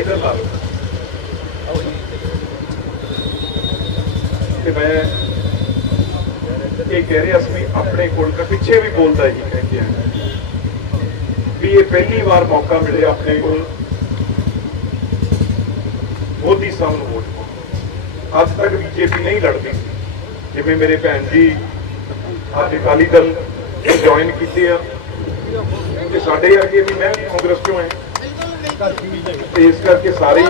ਇਧਰ ਲਾ ਲਓ। ਤੇ ਮੈਂ ਇਹ ਕਹਿ ਰਿਹਾ ਸੀ ਆਪਣੇ ਕੋਲ ਕਾ ਪਿੱਛੇ ਵੀ ਬੋਲਦਾ ਹੀ ਕਹਿ ਕੇ ਵੀ ਇਹ ਪਹਿਲੀ ਵਾਰ ਮੌਕਾ ਮਿਲਿਆ ਆਪਣੇ ਕੋਲ। ਮੋਦੀ ਸਾਹਿਬ ਨੂੰ ਵੋਟ ਪਾਉਣ ਅੱਜ ਤੱਕ ਬੀਜੇਪੀ ਨਹੀਂ ਲੜਦੀ। ਜਿਵੇਂ ਮੇਰੇ ਭੈਣ ਜੀ ਅੱਜ ਅਕਾਲੀ ਦਲ ਜੁਆਇਨ ਕੀਤੇ ਆ। ਤੇ ਸਾਡੇ ਅੱਗੇ ਵੀ ਮੈਂ ਵੀ ਕਾਂਗਰਸ ਚੋਂ ਹਾਂ। ਇਸ ਕਰਕੇ ਸਾਰੇ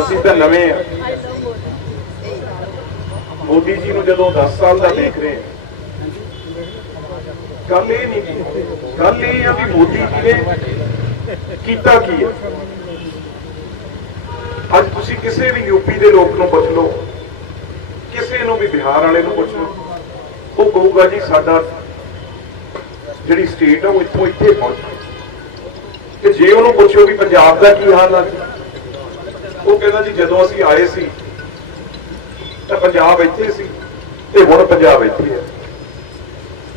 ਅਸੀਂ ਤਾਂ ਨਵੇਂ ਆ। ਮੋਦੀ ਜੀ ਨੂੰ ਜਦੋਂ 10 ਸਾਲ ਦਾ ਦੇਖ ਰਹੇ ਆ ਗੱਲ ਇਹ ਨਹੀਂ ਗੱਲ ਇਹ ਆ ਵੀ ਮੋਦੀ ਜੀ ਨੇ ਕੀਤਾ ਕੀ ਹੈ ਅੱਜ ਤੁਸੀਂ ਕਿਸੇ ਵੀ ਯੂਪੀ ਦੇ ਲੋਕ ਨੂੰ ਪੁੱਛ ਲਓ ਕਿਸੇ ਨੂੰ ਵੀ ਬਿਹਾਰ ਵਾਲੇ ਨੂੰ ਪੁੱਛ ਲਓ ਉਹ ਕਹੂਗਾ ਜੀ ਸਾਡਾ ਜਿਹੜੀ ਸਟੇਟ ਆ, ਉਹ ਇੱਥੋਂ ਇੱਥੇ ਪਹੁੰਚ ਤੇ ਜੇ ਉਹਨੂੰ ਪੁੱਛੋ ਵੀ ਪੰਜਾਬ ਦਾ ਕੀ ਹਾਲ ਆ ਉਹ ਕਹਿੰਦਾ ਜੀ, ਜਦੋਂ ਅਸੀਂ ਆਏ ਸੀ, ਤਾਂ ਪੰਜਾਬ ਇੱਥੇ ਸੀ, ਤੇ ਹੁਣ ਪੰਜਾਬ ਇੱਥੇ ਹੈ।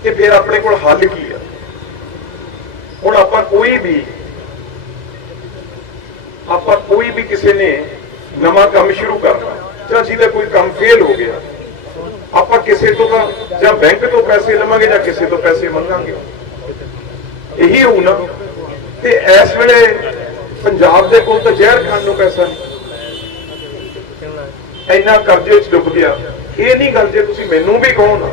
ਤੇ ਫਿਰ ਆਪਣੇ ਕੋਲ ਹੱਲ ਕੀ ਆ? ਹੁਣ ਆਪਾਂ ਕੋਈ ਵੀ, ਆਪਾਂ ਕੋਈ ਵੀ ਕਿਸੇ ਨੇ ਨਵਾਂ ਕੰਮ ਸ਼ੁਰੂ ਕਰਨਾ, ਜਾਂ ਜਿਹਦਾ ਕੋਈ ਕੰਮ ਫੇਲ ਹੋ ਗਿਆ, ਆਪਾਂ ਕਿਸੇ ਤੋਂ ਤਾਂ ਜਾਂ ਬੈਂਕ ਤੋਂ ਪੈਸੇ ਲਵਾਂਗੇ ਜਾਂ ਕਿਸੇ ਤੋਂ ਪੈਸੇ ਮੰਗਾਂਗੇ। ਇਹੀ ਹੋਊ ਨਾ ਤੇ ਇਸ ਵੇਲੇ ਪੰਜਾਬ ਦੇ ਕੋਲ ਤਾਂ ਜ਼ਹਿਰ ਖਾਣ ਨੂੰ ਪੈਸਾ ਨਹੀਂ। ਇੰਨਾ ਕਰਜ਼ੇ 'ਚ ਡੁੱਬ ਗਿਆ। ਇਹ ਨਹੀਂ ਗੱਲ ਜੇ ਤੁਸੀਂ ਮੈਨੂੰ ਵੀ ਕਹੋ ਨਾ,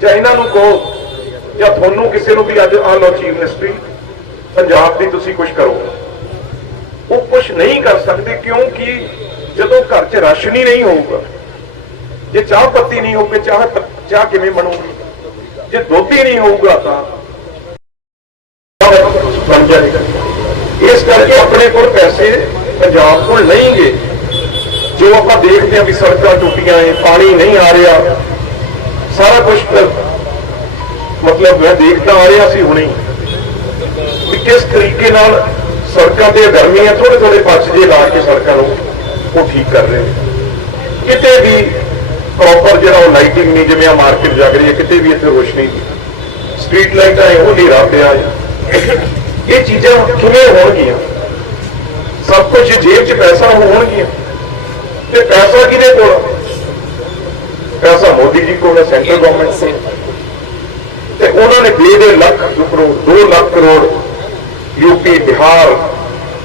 ਜਾਂ ਇਹਨਾਂ ਨੂੰ ਕਹੋ, ਜਾਂ ਤੁਹਾਨੂੰ ਕਿਸੇ ਨੂੰ ਵੀ ਅੱਜ ਆ ਲਓ ਚੀਫ ਮਿਨਿਸਟਰੀ, ਪੰਜਾਬ ਦੀ ਤੁਸੀਂ ਕੁਝ ਕਰੋ। ਉਹ ਕੁਝ ਨਹੀਂ ਕਰ ਸਕਦੇ ਕਿਉਂਕਿ ਜਦੋਂ ਘਰ 'ਚ ਰਾਸ਼ਨ ਹੀ ਨਹੀਂ ਹੋਊਗਾ, ਜੇ ਚਾਹ ਪੱਤੀ ਨਹੀਂ ਹੋਊਗੀ, ਚਾਹ ਚਾਹ ਕਿਵੇਂ ਬਣੂਗੀ? ਜੇ ਦੁੱਧ ਹੀ ਨਹੀਂ ਹੋਊਗਾ ਤਾਂ ਬਣ ਜਾਏਗਾ ਇਸ ਕਰਕੇ ਆਪਣੇ ਕੋਲ ਪੈਸੇ ਪੰਜਾਬ ਕੋਲ ਲਈਂਗੇ ਜੋ ਆਪਾਂ ਦੇਖਦੇ ਹਾਂ ਵੀ ਸੜਕਾਂ ਟੁੱਟੀਆਂ ਏ ਪਾਣੀ ਨਹੀਂ ਆ ਰਿਹਾ, ਸਾਰਾ ਕੁਝ ਮਤਲਬ ਮੈਂ ਦੇਖਦਾ ਆ ਰਿਹਾ ਸੀ ਹੁਣੇ ਹੀ ਵੀ ਕਿਸ ਤਰੀਕੇ ਨਾਲ ਸੜਕਾਂ ਤੇ ਗਰਮੀਆਂ ਥੋੜੇ ਥੋੜੇ ਪੱਚ ਜੇ ਲਾ ਕੇ ਸੜਕਾਂ ਨੂੰ ਉਹ ਠੀਕ ਕਰ ਰਹੇ ਨੇ। ਕਿਤੇ ਵੀ ਪ੍ਰੋਪਰ ਜਿਹੜਾ ਉਹ ਲਾਈਟਿੰਗ ਨਹੀਂ ਜਿਵੇਂ ਆ ਮਾਰਕੀਟ ਜਗ ਰਹੀ ਹੈ ਕਿਤੇ ਵੀ ਇੱਥੇ ਰੋਸ਼ਨੀ ਨਹੀਂ ਸਟਰੀਟ ਲਾਈਟਾਂ ਹੈ ਉਹ ਹਨੇਰਾ ਪਿਆ ਹੈ ਇਹ ਚੀਜ਼ਾਂ ਕਿਵੇਂ ਹੋਣਗੀਆਂ ਸਭ ਕੁਝ ਜੇਬ 'ਚ ਪੈਸਾ ਹੋਣਗੀਆਂ ਤੇ ਪੈਸਾ ਕਿਹਦੇ ਕੋਲ ਆ? ਪੈਸਾ ਮੋਦੀ ਜੀ ਕੋਲ ਹੈ ਸੈਂਟਰ ਗਵਰਨਮੈਂਟ ਕੋਲ ਤੇ ਉਹਨਾਂ ਨੇ ਦੇ ਦੇ ਲੱਖ ਕਰੋੜ 2 ਲੱਖ ਕਰੋੜ ਯੂਪੀ ਬਿਹਾਰ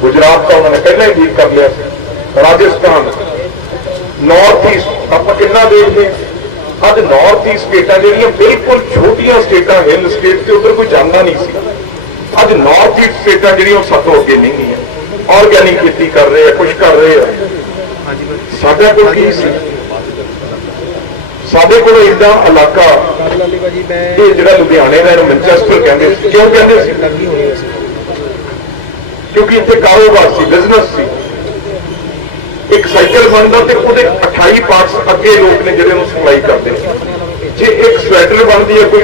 ਗੁਜਰਾਤ ਤਾਂ ਉਹਨਾਂ ਨੇ ਪਹਿਲਾਂ ਹੀ ਠੀਕ ਕਰ ਲਿਆ ਸੀ ਰਾਜਸਥਾਨ ਨਾਰਥ ਈਸਟ ਆਪਾਂ ਕਿੰਨਾ ਦੇਖਦੇ ਹਾਂ? ਅੱਜ ਨਾਰਥ ਈਸਟ ਸਟੇਟਾਂ ਜਿਹੜੀਆਂ ਬਿਲਕੁਲ ਛੋਟੀਆਂ ਸਟੇਟਾਂ ਹਿੱਲ ਸਟੇਟ ਤੇ ਉਧਰ ਕੋਈ ਜਾਂਦਾ ਨਹੀਂ ਸੀ। ਅੱਜ ਨਾਰਥ ਈਸਟ ਸਟੇਟਾਂ ਜਿਹੜੀਆਂ ਉਹ ਸਾਤੋਂ ਅੱਗੇ ਨਹੀਂ ਗਈਆਂ। ਆਰਗੈਨਿਕ ਖੇਤੀ ਕਰ ਰਹੇ ਆ ਕੁਝ ਕਰ ਰਹੇ ਆ। ਸਾਡਾ ਕੋਲ ਕੀ ਸੀ? ਸਾਡੇ ਕੋਲ ਇਦਾਂ ਇਲਾਕਾ ਇਹ ਜਿਹੜਾ ਲੁਧਿਆਣੇ ਦਾ ਇਹਨੂੰ ਮੈਂਚੈਸਟਰ ਕਹਿੰਦੇ ਸੀ। ਕਿਉਂ ਕਹਿੰਦੇ ਸੀ? ਕਿਉਂਕਿ ਇੱਥੇ ਕਾਰੋਬਾਰ ਸੀ ਬਿਜ਼ਨਸ ਸੀ। ਇੱਕ ਸਾਈਕਲ ਬਣਦਾ ਤੇ ਉਹਦੇ 28 ਪਾਰਟਸ ਅੱਗੇ ਲੋਕ ਨੇ ਜਿਹੜੇ ਉਹਨੂੰ ਸਪਲਾਈ ਕਰਦੇ ਜੇ ਇੱਕ ਸਵੈਟਰ ਬਣਦੀ ਹੈ ਕੋਈ,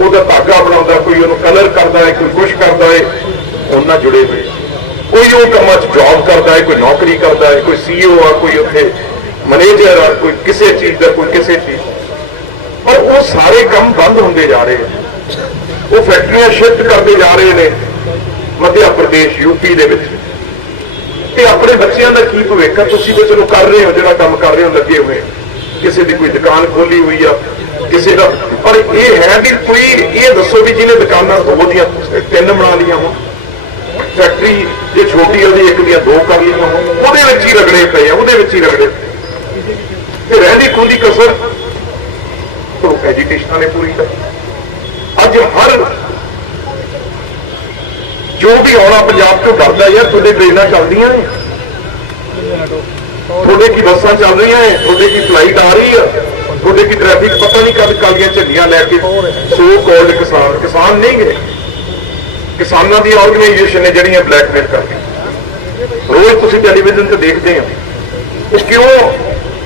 ਉਹਦਾ ਧਾਗਾ ਬਣਾਉਂਦਾ, ਕੋਈ ਉਹਨੂੰ ਕਲਰ ਕਰਦਾ ਹੈ, ਕੋਈ ਕੁਛ ਕਰਦਾ ਹੈ, ਉਹਨਾਂ ਜੁੜੇ ਹੋਏ ਕੋਈ ਉਹ ਕੰਮਾਂ 'ਚ ਜੌਬ ਕਰਦਾ ਹੈ, ਕੋਈ ਨੌਕਰੀ ਕਰਦਾ ਹੈ, ਕੋਈ ਸੀਈਓ ਆ, ਕੋਈ ਉੱਥੇ ਮੈਨੇਜਰ ਆ, ਕੋਈ ਕਿਸੇ ਚੀਜ਼ ਦਾ, ਕੋਈ ਕਿਸੇ ਚੀਜ਼ ਪਰ ਉਹ ਸਾਰੇ ਕੰਮ ਬੰਦ ਹੁੰਦੇ ਜਾ ਰਹੇ ਆ ਉਹ ਫੈਕਟਰੀਆਂ ਸ਼ਿਫਟ ਕਰਦੇ ਜਾ ਰਹੇ ਨੇ। ਮੱਧ ਪ੍ਰਦੇਸ਼ ਯੂਪੀ ਦੇ ਵਿੱਚ। ਤੇ ਆਪਣੇ ਬੱਚਿਆਂ ਦਾ ਕੀ ਭਵਿੱਖ ਹੈ ਤੁਸੀਂ ਤਾਂ ਚਲੋ ਕਰ ਰਹੇ ਹੋ ਜਿਹੜਾ ਕੰਮ ਕਰ ਰਹੇ ਹੋ, ਲੱਗੇ ਹੋਏ। ਕਿਸੇ ਦੀ ਕੋਈ ਦੁਕਾਨ ਖੋਲੀ ਹੋਈ ਆ, ਕਿਸੇ ਦਾ ਪਰ ਇਹ ਹੈ ਵੀ ਕੋਈ ਇਹ ਦੱਸੋ ਵੀ ਜਿਹਨੇ ਦੁਕਾਨਾਂ ਦੋ ਦੀਆਂ, ਤਿੰਨ ਬਣਾ ਲਈਆਂ ਹੋਣ। ਫੈਕਟਰੀ ਜੇ ਛੋਟੀ ਉਹਦੀ ਇੱਕ ਦੀਆਂ ਦੋ ਕਰ ਲਈਆਂ ਹੋਣ। ਉਹਦੇ ਵਿੱਚ ਹੀ ਰਗੜੇ ਪਏ ਆ, ਉਹਦੇ ਵਿੱਚ ਹੀ ਰਗੜੇ। ਤੇ ਰਹਿੰਦੀ ਖੁੰਦੀ ਕਸਰ ਤੋਂ ਐਜੀਟੇਸ਼ਨਾਂ ਨੇ ਪੂਰੀ ਕਰ ਅੱਜ ਹਰ ਜੋ ਵੀ ਆਉਣਾ ਪੰਜਾਬ ਤੋਂ ਡਰਦਾ ਯਾਰ, ਤੁਹਾਡੇ ਟ੍ਰੇਨਾਂ ਚੱਲਦੀਆਂ ਨੇ। ਤੁਹਾਡੇ ਕੀ ਬੱਸਾਂ ਚੱਲ ਰਹੀਆਂ ਨੇ, ਤੁਹਾਡੇ ਕੀ ਫਲਾਈਟ ਆ ਰਹੀ ਆ, ਤੁਹਾਡੇ ਕੀ ਟ੍ਰੈਫਿਕ ਪਤਾ ਨਹੀਂ ਕਦ ਕਾਲੀਆਂ ਝੰਡੀਆਂ ਲੈ ਕੇ ਸੋ ਕੋਲਡ ਕਿਸਾਨ। ਕਿਸਾਨ ਨਹੀਂ ਗਏ। ਕਿਸਾਨਾਂ ਦੀ ਆਰਗੇਨਾਈਜੇਸ਼ਨ ਨੇ ਜਿਹੜੀਆਂ ਬਲੈਕਮੇਲ ਕਰਦੀਆਂ ਰੋਜ਼ ਤੁਸੀਂ ਟੈਲੀਵਿਜ਼ਨ ਤੇ ਦੇਖਦੇ ਆ। ਉਹ ਕਿਉਂ?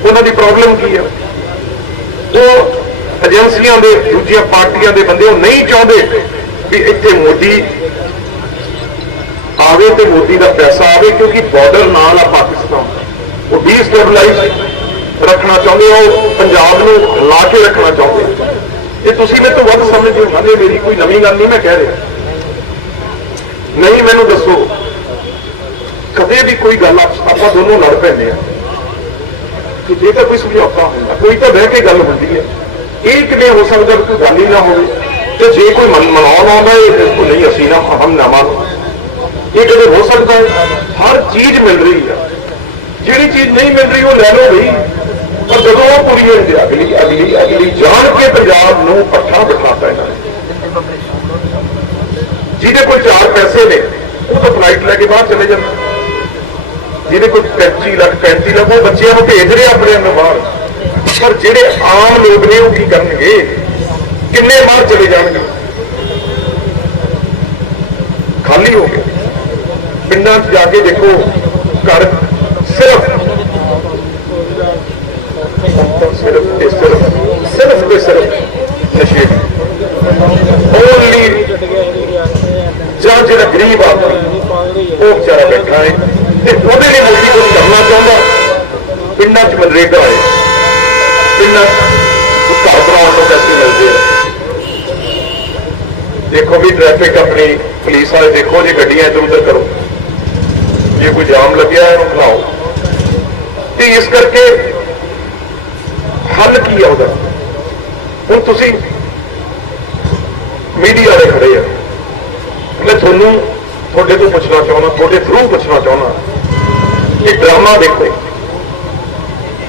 ਉਹਨਾਂ ਦੀ ਪ੍ਰੋਬਲਮ ਕੀ ਆ? ਉਹ ਏਜੰਸੀਆਂ ਦੇ, ਦੂਜੀਆਂ ਪਾਰਟੀਆਂ ਦੇ ਬੰਦੇ ਉਹ ਨਹੀਂ ਚਾਹੁੰਦੇ ਵੀ ਇੱਥੇ ਮੋਦੀ ਆਵੇ ਤੇ ਮੋਦੀ ਦਾ ਪੈਸਾ ਆਵੇ ਕਿਉਂਕਿ ਬਾਰਡਰ ਨਾਲ ਆ ਪਾਕਿਸਤਾਨ ਉਹ ਡੀਸਟੇਬਲਾਈਜ਼ ਰੱਖਣਾ ਚਾਹੁੰਦੇ ਆ, ਉਹ ਪੰਜਾਬ ਨੂੰ ਹਿਲਾ ਕੇ ਰੱਖਣਾ ਚਾਹੁੰਦੇ ਇਹ ਤੁਸੀਂ ਮੇਰੇ ਤੋਂ ਵੱਧ ਸਮਝਦੇ ਹੋ ਨਾ ਮੇਰੀ ਕੋਈ ਨਵੀਂ ਗੱਲ ਨਹੀਂ, ਮੈਂ ਕਹਿ ਰਿਹਾ। ਨਹੀਂ, ਮੈਨੂੰ ਦੱਸੋ, ਕਦੇ ਵੀ ਕੋਈ ਗੱਲ ਆਪਾਂ ਦੋਨੋਂ ਲੜ ਪੈਂਦੇ ਆ। ਕਿ ਜੇਕਰ ਕੋਈ ਸਮਝੌਤਾ ਹੁੰਦਾ, ਕੋਈ ਤਾਂ ਬਹਿ ਕੇ ਗੱਲ ਹੁੰਦੀ ਹੈ। ਇਹ ਕਿਵੇਂ ਹੋ ਸਕਦਾ ਵੀ ਕੋਈ ਗੱਲ ਹੀ ਨਾ ਹੋਵੇ? ਤੇ ਜੇ ਕੋਈ ਮਨ ਮਨਾਉਣ ਆਉਂਦਾ ਇਹ ਬਿਲਕੁਲ ਨਹੀਂ, ਅਸੀਂ ਨਾ ਹਮ ਨਾ ਮੰਨੋ ਇਹ ਕਦੇ ਹੋ ਸਕਦਾ ਹੈ, ਹਰ ਚੀਜ਼ ਮਿਲ ਰਹੀ ਹੈ। ਜਿਹੜੀ ਚੀਜ਼ ਨਹੀਂ ਮਿਲ ਰਹੀ, ਉਹ ਲੈ ਲਓ ਬਈ। ਪਰ ਜਦੋਂ ਉਹ ਪੂਰੀ ਹੋ ਜਾਂਦੀ ਅਗਲੀ ਅਗਲੀ ਅਗਲੀ ਜਾਣ ਕੇ ਪੰਜਾਬ ਨੂੰ ਪੱਠਾ ਬਿਠਾਤਾ ਇਹਨਾਂ ਨੇ। ਜਿਹਦੇ ਕੋਲ ਚਾਰ ਪੈਸੇ ਨੇ, ਉਹ ਤਾਂ ਫਲਾਈਟ ਲੈ ਕੇ ਬਾਹਰ ਚਲੇ ਜਾਂਦਾ। ਜਿਹਦੇ ਕੋਲ 25 ਲੱਖ 35 ਲੱਖ, ਉਹ ਬੱਚਿਆਂ ਨੂੰ ਭੇਜ ਰਿਹਾ ਆਪਣੇ ਨੂੰ ਬਾਹਰ। ਪਰ ਜਿਹੜੇ ਆਮ ਲੋਕ ਨੇ, ਉਹ ਕੀ ਕਰਨਗੇ? ਕਿੰਨੇ ਬਾਹਰ ਚਲੇ ਜਾਣਗੇ? ਖਾਲੀ ਹੋ ਗਏ। ਪਿੰਡਾਂ 'ਚ ਜਾ ਕੇ ਦੇਖੋ, ਘਰ ਸਿਰਫ ਸਿਰਫ ਤੇ ਸਿਰਫ ਸਿਰਫ ਤੇ ਸਿਰਫ ਨਸ਼ੇ ਓਨਲੀ ਜਾਂ ਜਿਹੜਾ ਗਰੀਬ ਆਦਮੀ, ਉਹ ਵਿਚਾਰਾ ਬੈਠਾ ਹੈ ਤੇ ਉਹਦੇ ਲਈ ਮੋਦੀ ਕੁਝ ਕਰਨਾ ਚਾਹੁੰਦਾ? ਪਿੰਡਾਂ 'ਚ ਮਨਰੇਗਾ ਆਏ ਪਿੰਡਾਂ 'ਚ ਘਰ ਬਣਾਉਣ ਨੂੰ ਪੈਸੇ ਮਿਲਦੇ ਆ। ਦੇਖੋ ਵੀ ਟ੍ਰੈਫਿਕ ਆਪਣੀ ਪੁਲਿਸ ਵਾਲੇ ਦੇਖੋ, ਜੇ ਗੱਡੀਆਂ ਇੱਧਰ ਉੱਧਰ ਕਰੋ। ਜੇ ਕੋਈ ਜਾਮ ਲੱਗਿਆ ਉਹਨੂੰ ਖਲਾਓ। ਤੇ ਇਸ ਕਰਕੇ ਹੱਲ ਕੀ ਹੈ ਉਹਦਾ? ਹੁਣ ਤੁਸੀਂ ਮੀਡੀਆ ਵਾਲੇ ਖੜੇ ਆ। ਮੈਂ ਤੁਹਾਨੂੰ ਤੁਹਾਡੇ ਤੋਂ ਪੁੱਛਣਾ ਚਾਹੁੰਦਾ, ਤੁਹਾਡੇ ਥਰੂ ਪੁੱਛਣਾ ਚਾਹੁੰਦਾ। ਇਹ ਡਰਾਮਾ ਦੇਖੋ।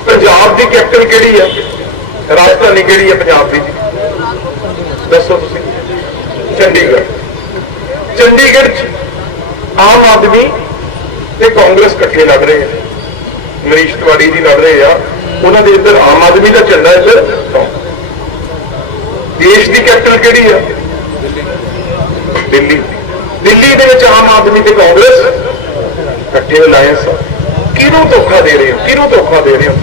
ਪੰਜਾਬ ਦੀ ਕੈਪਟਨ ਕਿਹੜੀ ਹੈ ਰਾਜਧਾਨੀ ਕਿਹੜੀ ਹੈ ਪੰਜਾਬ ਦੀ? ਦੱਸੋ ਤੁਸੀਂ। ਚੰਡੀਗੜ੍ਹ। ਚੰਡੀਗੜ੍ਹ 'ਚ ਆਮ ਆਦਮੀ ਤੇ ਕਾਂਗਰਸ ਇਕੱਠੇ ਲੜ ਰਹੇ ਆ। ਮਨੀਸ਼ ਤਿਵਾੜੀ ਜੀ ਲੜ ਰਹੇ ਆ। ਉਹਨਾਂ ਦੇ ਇੱਧਰ ਆਮ ਆਦਮੀ ਦਾ ਝੰਡਾ ਇੱਧਰ ਕਾਂਗਰਸ। ਦੇਸ਼ ਦੀ ਕੈਪੀਟਲ ਕਿਹੜੀ ਆ? ਦਿੱਲੀ। ਦਿੱਲੀ। ਦੇ ਵਿੱਚ ਆਮ ਆਦਮੀ ਤੇ ਕਾਂਗਰਸ ਇਕੱਠੇ ਅਲਾਇੰਸ ਆ। ਕਿਹਨੂੰ ਧੋਖਾ ਦੇ ਰਹੇ ਹੋ? ਕਿਹਨੂੰ ਧੋਖਾ ਦੇ ਰਹੇ ਹੋ?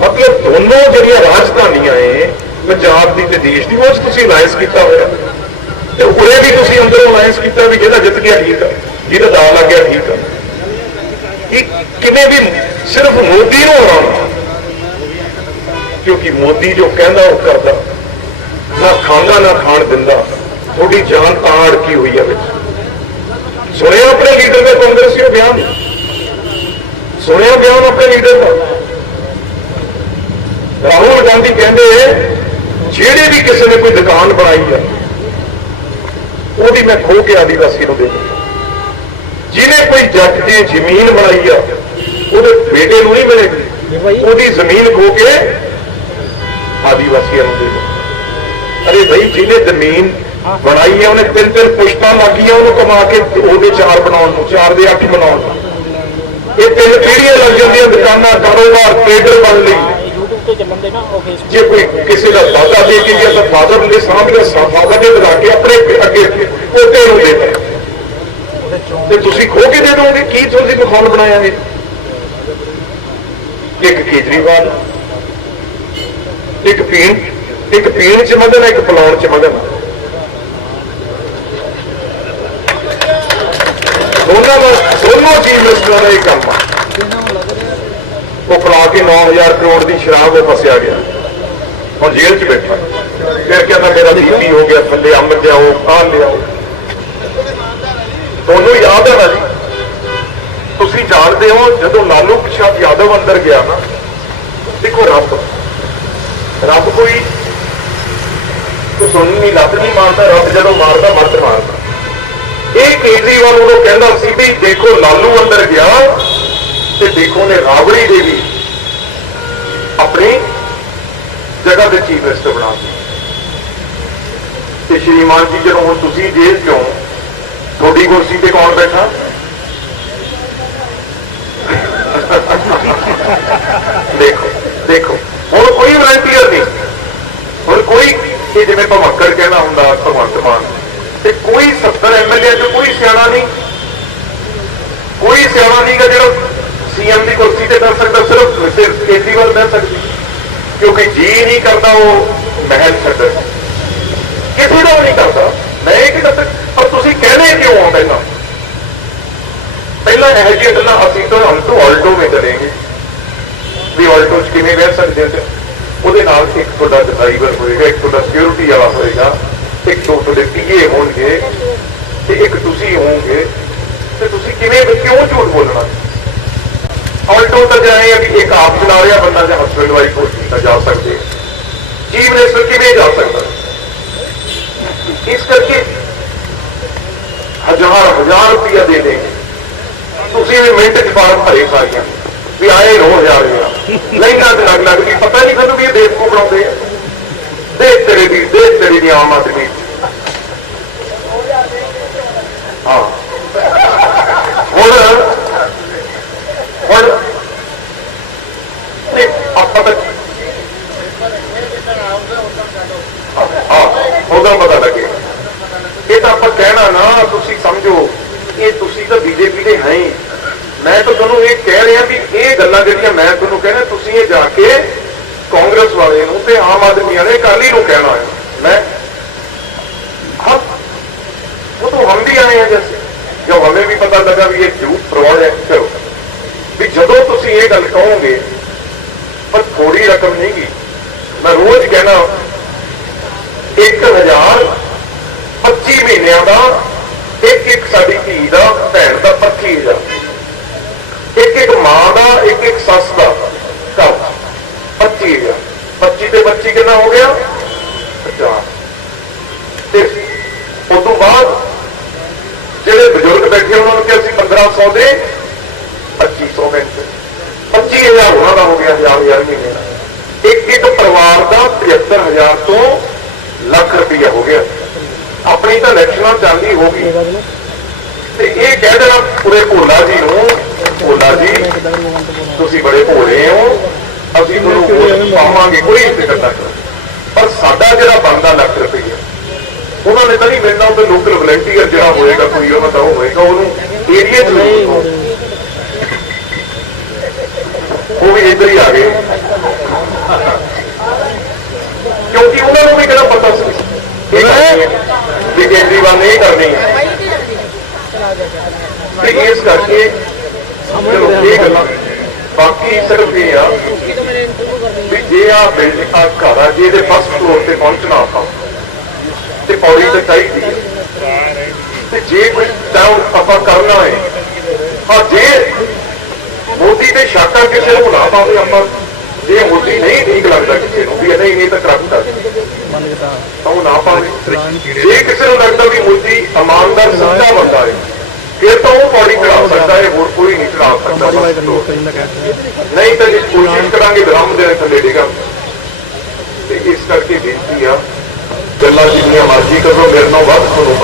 ਮਤਲਬ ਦੋਨੋਂ ਜਿਹੜੀਆਂ ਰਾਜਧਾਨੀਆਂ ਏ ਪੰਜਾਬ ਦੀ ਤੇ ਦੇਸ਼ ਦੀ, ਉਹ 'ਚ ਤੁਸੀਂ ਅਲਾਇੰਸ ਕੀਤਾ ਹੋਇਆ। ਤੇ ਉਰੇ ਵੀ ਤੁਸੀਂ ਅੰਦਰੋਂ ਅਲਾਇੰਸ ਕੀਤਾ ਵੀ ਜਿਹਦਾ ਜਿੱਤ ਗਿਆ ਠੀਕ ਆ। ਜਿਹਦਾ ਦਾਅ ਲੱਗ ਗਿਆ ਠੀਕ ਆ। ਇਹ ਕਿਵੇਂ ਵੀ ਸਿਰਫ ਮੋਦੀ ਨੂੰ ਹਰਾਉਣਾ। ਕਿਉਂਕਿ ਮੋਦੀ ਜੋ ਕਹਿੰਦਾ, ਉਹ ਕਰਦਾ। ਨਾ ਖਾਂਦਾ, ਨਾ ਖਾਣ ਦਿੰਦਾ। ਤੁਹਾਡੀ ਜਾਨ ਤਾੜ ਕੀ ਹੋਈ ਹੈ ਵਿੱਚ। ਸੁਣਿਆ ਆਪਣੇ ਲੀਡਰ ਦਾ ਕਾਂਗਰਸੀ ਉਹ ਬਿਆਨ? ਸੁਣਿਆ ਬਿਆਨ ਆਪਣੇ ਲੀਡਰ ਦਾ? ਰਾਹੁਲ ਗਾਂਧੀ ਕਹਿੰਦੇ, ਜਿਹੜੇ ਵੀ ਕਿਸੇ ਨੇ ਕੋਈ ਦੁਕਾਨ ਬਣਾਈ ਆ, ਉਹਦੀ ਮੈਂ ਖੋ ਕੇ ਆਦੀਵਾਸੀ ਨੂੰ ਦੇ ਦੂੰਗਾ ਜਿਹਨੇ ਕੋਈ ਜੱਟ ਦੀ ਜ਼ਮੀਨ ਬਣਾਈ ਆ, ਉਹਦੇ ਬੇਟੇ ਨੂੰ ਨਹੀਂ ਮਿਲੇਗੀ। ਉਹਦੀ ਜ਼ਮੀਨ ਖੋ ਕੇ ਆਦੀਵਾਸੀਆਂ ਨੂੰ ਦੇ ਦੋ। ਅਰੇ ਬਈ, ਜਿਹਨੇ ਜ਼ਮੀਨ ਬਣਾਈ ਹੈ ਉਹਨੇ ਤਿੰਨ ਤਿੰਨ ਪੁਸ਼ਤਾਂ ਲੱਗੀਆਂ ਉਹਨੂੰ ਕਮਾ ਕੇ ਉਹਦੇ ਚਾਰ ਬਣਾਉਣ ਨੂੰ, ਚਾਰ ਦੇ ਅੱਠ ਬਣਾਉਣ ਨੂੰ। ਇਹ ਤਿੰਨ ਪੀੜੀਆਂ ਲੱਗ ਜਾਂਦੀਆਂ ਦੁਕਾਨਾਂ, ਕਾਰੋਬਾਰ ਟ੍ਰੇਡਰ ਬਣ ਲਈ? ਜੇ ਕੋਈ ਕਿਸੇ ਦਾ ਵਾਦਾ ਦੇ ਕੇ ਜਾਂ ਤਾਂ ਫਾਦਰ ਦੇ ਸਾਹਮਣੇ ਫਾਦਰ ਦੇ ਲਗਾ ਕੇ ਆਪਣੇ ਅੱਗੇ ਪੋਤੇ ਨੂੰ ਦੇ। ਤੇ ਤੁਸੀਂ ਖੋ ਕੇ ਦੇ ਦੋਗੇ? ਕੀ ਤੁਸੀਂ ਮਖੌਲ ਬਣਾਇਆ ਇਹ ਇੱਕ ਕੇਜਰੀਵਾਲ ਇੱਕ ਪੀਣ ਇੱਕ ਪੀਣ ਚ ਮਦਨ ਹੈ, ਇੱਕ ਪਲਾਉਣ ਚ ਮਗਨ ਦੋਨਾਂ ਦਾ ਦੋਨੋਂ ਚੀਜ਼ ਮਿਸਟਰਾਂ ਦਾ ਇਹ ਕੰਮ ਆ। ਉਹ ਖਲਾ ਕੇ 9000 ਕਰੋੜ ਦੀ ਸ਼ਰਾਬ ਉਹ ਫਸਿਆ ਗਿਆ। ਹੁਣ ਜੇਲ੍ਹ 'ਚ ਬੈਠਾ। ਫਿਰ ਕਹਿੰਦਾ ਮੇਰਾ ਬੀਪੀ ਹੋ ਗਿਆ ਥੱਲੇ ਅੰਮ੍ਰਿਤ ਲਿਆਓ ਕਾਹ ਲਿਆਓ। ਤੁਹਾਨੂੰ ਯਾਦ ਹੈ ਨਾ ਜੀ ਤੁਸੀਂ ਜਾਣਦੇ ਹੋ, ਜਦੋਂ ਲਾਲੂ ਪ੍ਰਸ਼ਾਦ ਯਾਦਵ ਅੰਦਰ ਗਿਆ ਨਾ, ਦੇਖੋ ਰੱਬ। ਰੱਬ ਕੋਈ ਕੋਈ ਸੁਣਨੀ ਨਹੀਂ, ਲੱਤ ਨਹੀਂ ਮਾਰਦਾ, ਰੱਬ ਜਦੋਂ ਮਾਰਦਾ, ਮਰਦ ਮਾਰਦਾ। ਇਹ ਕੇਜਰੀਵਾਲ ਉਹਨੂੰ ਕਹਿੰਦਾ ਸੀ ਵੀ ਦੇਖੋ, ਲਾਲੂ ਅੰਦਰ ਗਿਆ ਤੇ ਦੇਖੋ ਨੇ ਰਾਵੜੀ ਦੇਵੀ ਆਪਣੀ ਜਗ੍ਹਾ ਤੇ ਚੀਫ ਮਿਨਿਸਟਰ ਬਣਾ ਦਿੱਤੀ। ਤੇ ਸ਼੍ਰੀਮਾਨ ਜੀ, ਜਦੋਂ ਹੁਣ ਤੁਸੀਂ ਜੇਲ੍ਹ ਚੋਂ ਤੁਹਾਡੀ ਕੁਰਸੀ ਤੇ ਕੌਣ ਬੈਠਾ? ਦੇਖੋ ਦੇਖੋ। ਹੁਣ ਕੋਈ ਵਲੰਟੀਅਰ ਨਹੀਂ। ਹੁਣ ਕੋਈ, ਇਹ ਜਿਵੇਂ ਭਮੱਕੜ ਕਹਿਣਾ ਹੁੰਦਾ, ਭਗਵੰਤ ਮਾਨ, ਤੇ ਕੋਈ 70 ਐਮਐਲਏ ਚ ਕੋਈ ਸਿਆਣਾ ਨਹੀਂ। ਕੋਈ ਸਿਆਣਾ ਨਹੀਂ ਗਾ ਜਿਹੜਾ ਸੀਐਮ ਦੀ ਕੁਰਸੀ ਤੇ ਕਰ ਸਕਦਾ, ਸਿਰਫ ਸਿਰਫ ਕੇਜਰੀਵਾਲ ਬੈਠ ਸਕਦੀ। ਕਿਉਂਕਿ ਜੀ ਨਹੀਂ ਕਰਦਾ ਉਹ ਮਹਿਲ ਛੱਡਣ ਕਿਸੇ ਦਾ ਨਹੀਂ ਕਰਦਾ। ਮੈਂ ਇਹ ਕਿ ਦੱਸ ਕਹਿੰਦੇ ਕਿਉਂ ਆ ਪਹਿਲਾਂ ਪਹਿਲਾਂ ਇਹ ਜਿਹੀ ਗੱਲਾਂ ਅਸੀਂ ਤਾਂ ਹਲਟੋ ਹਲਟੋ ਵਿੱਚ ਚਲੇਂਗੇ ਵੀ ਆਲਟੋ ਚ ਕਿਵੇਂ ਬੈਠ ਸਕਦੇ ਹਾਂ ਤੇ ਉਹਦੇ ਨਾਲ ਇੱਕ ਤੁਹਾਡਾ ਡਰਾਈਵਰ ਹੋਏਗਾ, ਇੱਕ ਤੁਹਾਡਾ ਸਿਕਿਉਰਿਟੀ ਵਾਲਾ ਹੋਏਗਾ, ਇੱਕ ਤੁਹਾਡੇ ਪੀਏ ਹੋਣਗੇ ਤੇ ਇੱਕ ਤੁਸੀਂ ਹੋਵੋਗੇ। ਤੇ ਤੁਸੀਂ ਕਿਵੇਂ ਕਿਉਂ ਝੂਠ ਬੋਲਣਾ? ਆਲਟੋ ਤਾਂ ਜਾਏ ਆ ਕਿ ਇੱਕ ਆਪ ਚਲਾ ਰਿਹਾ, ਬੰਦਾ ਜਾਂ ਹਸਬੰਡ ਵਾਈਫ ਹੋ ਤਾਂ ਜਾ ਸਕਦੇ ਚੀਫ ਮਿਨਿਸਟਰ ਕਿਵੇਂ ਜਾ ਸਕਦਾ? ਇਸ ਕਰਕੇ ਹਜ਼ਾਰ ਹਜ਼ਾਰ ਰੁਪਇਆ ਦੇ ਦੇਂਗੇ ਤੁਸੀਂ ਵੀ ਮਿੰਟ ਚ ਫਾਰਮ ਭਰੇ ਸਾਰੀਆਂ। ਵੀ ਆਏ ਨੌ ਹਜ਼ਾਰ ਰੁਪਇਆ ਲਹਿੰਗਾ ਤੇ ਲੱਗ ਲੱਗ ਵੀ ਪਤਾ ਨਹੀਂ ਤੁਹਾਨੂੰ ਵੀ ਇਹ ਬੇਵਕੂਫ ਬਣਾਉਂਦੇ ਆ। ਦੇ ਤੇਰੇ ਦੀ ਦੇ ਤੇਰੀ ਦੀ ਆਮ ਆਦਮੀ। 1000 25 ਮਹੀਨਿਆਂ ਦਾ, ਇੱਕ ਇੱਕ ਸਾਡੀ ਧੀ ਦਾ, ਭੈਣ ਦਾ 25000 ਇੱਕ ਇੱਕ ਮਾਂ ਦਾ, ਇੱਕ ਇੱਕ ਸੱਸ ਦਾ ਘਰ 25000 25 ਤੇ 25 ਕਿੰਨਾ ਹੋ ਗਿਆ? 50 ਤੇ ਉਸ ਤੋਂ ਬਾਅਦ ਜਿਹੜੇ ਬਜ਼ੁਰਗ ਬੈਠੇ ਉਹਨਾਂ ਨੂੰ ਕਿ ਅਸੀਂ 1500 ਦੇ 2500 ਮਿੰਟ। 25000 ਉਹਨਾਂ ਦਾ ਹੋ ਗਿਆ, ਹਜ਼ਾਰ ਹਜ਼ਾਰ ਮਹੀਨੇ ਦਾ। ਇੱਕ ਇੱਕ ਪਰਿਵਾਰ ਦਾ 75000 ਤੋਂ ਲੱਖ ਰੁਪਈਆ ਹੋ ਗਿਆ। ਆਪਣੀ ਤਾਂ ਇਲੈਕਸ਼ਨਾਂ ਚੱਲਦੀ ਹੋ ਗਈ। ਤੇ ਇਹ ਕਹਿ ਦੇਣਾ ਪੂਰੇ ਭੋਲਾ ਜੀ ਨੂੰ, ਭੋਲਾ ਜੀ, ਤੁਸੀਂ ਬੜੇ ਭੋਲੇ ਹੋ। ਅਸੀਂ ਤੁਹਾਨੂੰ ਵੋਟ ਪਾਵਾਂਗੇ, ਕੋਈ ਫਿਕਰ ਨਾ ਕਰੋ। ਪਰ ਸਾਡਾ ਜਿਹੜਾ ਬਣਦਾ ਲੱਖ ਰੁਪਈਆ, ਉਹਨਾਂ ਨੇ ਤਾਂ ਨਹੀਂ ਮਿਲਣਾ, ਉਹ ਲੋਕਲ ਵਲੰਟੀਅਰ ਜਿਹੜਾ ਹੋਏਗਾ, ਕੋਈ ਉਹਨਾਂ ਦਾ ਹੋਏਗਾ, ਉਹਨੂੰ ਏਰੀਆ ਚ ਉਹ ਵੀ ਇੱਧਰ ਹੀ ਆ ਗਏ। ਕਿਉਂਕਿ ਉਹਨਾਂ ਨੂੰ ਵੀ ਕਿਹੜਾ ਪਤਾ ਹੈ ਵੀ ਕੇਜਰੀਵਾਲ ਨਹੀਂ ਕਰਨੀ। ਤੇ ਇਸ ਕਰਕੇ ਚਲੋ ਇਹ ਗੱਲਾਂ ਬਾਕੀ ਸਿਰਫ ਇਹ ਆ ਵੀ ਜੇ ਆ ਬਿਲਡਿੰਗ ਆ ਘਰ ਆ, ਜੇ ਇਹਦੇ ਫਸਟ ਫਲੋਰ ਤੇ ਪਹੁੰਚਣਾ ਆਪਾਂ, ਤੇ ਪੌੜੀ ਤੇ ਚਾਹੀਦੀ ਹੈ ਤੇ ਜੇ ਕੋਈ ਟਾਊਨ ਆਪਾਂ ਕਰਨਾ ਹੈ ਹਾਂ ਜੇ ਮੋਦੀ ਤੇ ਸ਼ਾਕਾ ਕਿਸੇ ਨੂੰ ਨਾ ਪਾਵੇ, ਆਪਾਂ ਜੇ ਮੋਦੀ ਨਹੀਂ ਠੀਕ ਲੱਗਦਾ ਕਿਸੇ ਨੂੰ, ਵੀ ਇਹ ਨਹੀਂ, ਇਹ ਤਾਂ ਕਰਪਟ ਆ। ਉਹ ਨਾ ਪਾਵੇ ਜੇ ਕਿਸੇ ਨੂੰ ਲੱਗਦਾ ਵੀ ਮੋਦੀ ਇਮਾਨਦਾਰ ਸੱਚਾ ਬੰਦਾ ਹੈ ਫਿਰ ਤਾਂ ਉਹ ਪੌੜੀ ਚੜਾ ਸਕਦਾ ਹੈ ਹੋਰ ਕੋਈ ਨਹੀਂ ਚੜਾ ਸਕਦਾ। ਨਹੀਂ ਤਾਂ ਜੇ ਕੋਸ਼ਿਸ਼ ਕਰਾਂਗੇ ਬ੍ਰਹਮ ਦੇ ਥੱਲੇ ਡੇਗਾ। ਤੇ ਇਸ ਕਰਕੇ ਬੇਨਤੀ ਆ ਗੱਲਾਂ ਜਿੰਨੀਆਂ ਮਰਜ਼ੀ ਕਰੋ ਮੇਰੇ ਨਾਲ ਵੱਧ ਤੁਹਾਨੂੰ